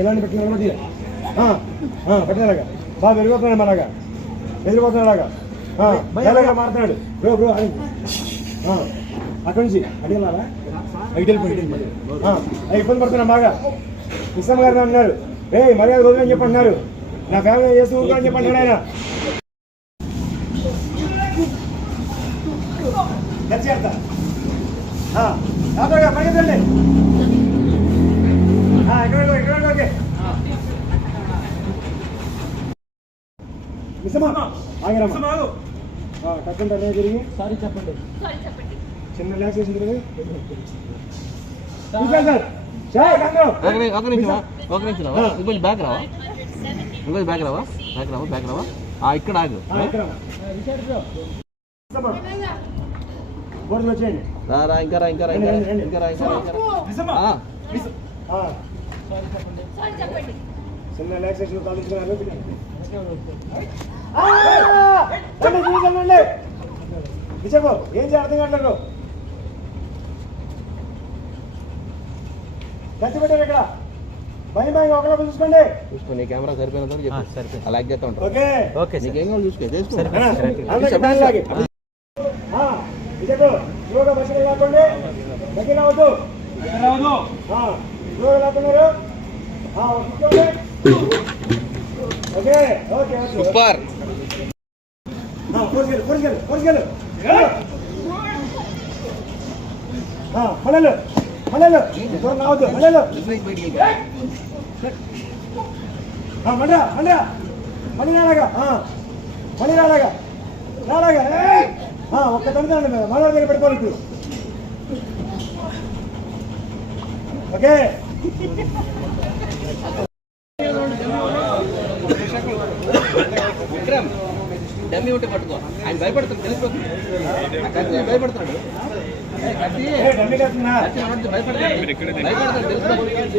ఇలాంటి పెట్టిన పెట్టినలాగా బాగా వెళ్ళిపోతున్నాడు మనగా వెళ్ళిపోతున్నాడుగా మారుతున్నాడు బ్రో బ్రో అక్కడి నుంచి అడిగలారా ఇబ్బంది పడుతున్నా బాగా ఇస్లాం గారు అన్నారు మర్యాద రోజు అని చెప్పి అన్నారు నా ఫ్యామిలీ చేస్తూ అని చెప్పి అన్నాడు ఆయన పరిగెత్తండి ఇక్కడ ఓకే కట్టండి అనే తిరిగి సారీ చెప్పండి చిన్న రిలాక్సేషన్ తిరిగి బ్యాక్ రావా ఇక్కడ ఆగు బోర్డులు వచ్చేయండి ఇంకా చిన్న రిలాక్సేషన్ కాలుస్తున్నారు చెప్పు ఏం చేయాలి అర్థం కావట్లేదు కత్తి పెట్టారు ఇక్కడ భయం ఒకలా చూసుకోండి చూసుకోండి కెమెరా సరిపోయిన అలాగే చేస్తా ఉంటాం ఓకే నీకేం కావాలి చూసుకో బస్సులు కాకండి దగ్గర రావద్దు రాకున్నారు ఓకే ఓకే సూపర్ మళ్ళీ దూరం రావద్దు మళ్ళీ రాలాగా ఒక్క తొమ్మిది మళ్ళీ దగ్గర పెట్టుకోవాలి ఇప్పుడు ఓకే విక్రమ్ డమ్మి ఉంటే పట్టుకో ఆయన భయపడుతుంది తెలిసిపోతుంది భయపడుతున్నాడు భయపడతాడు తెలిసిపోతుంది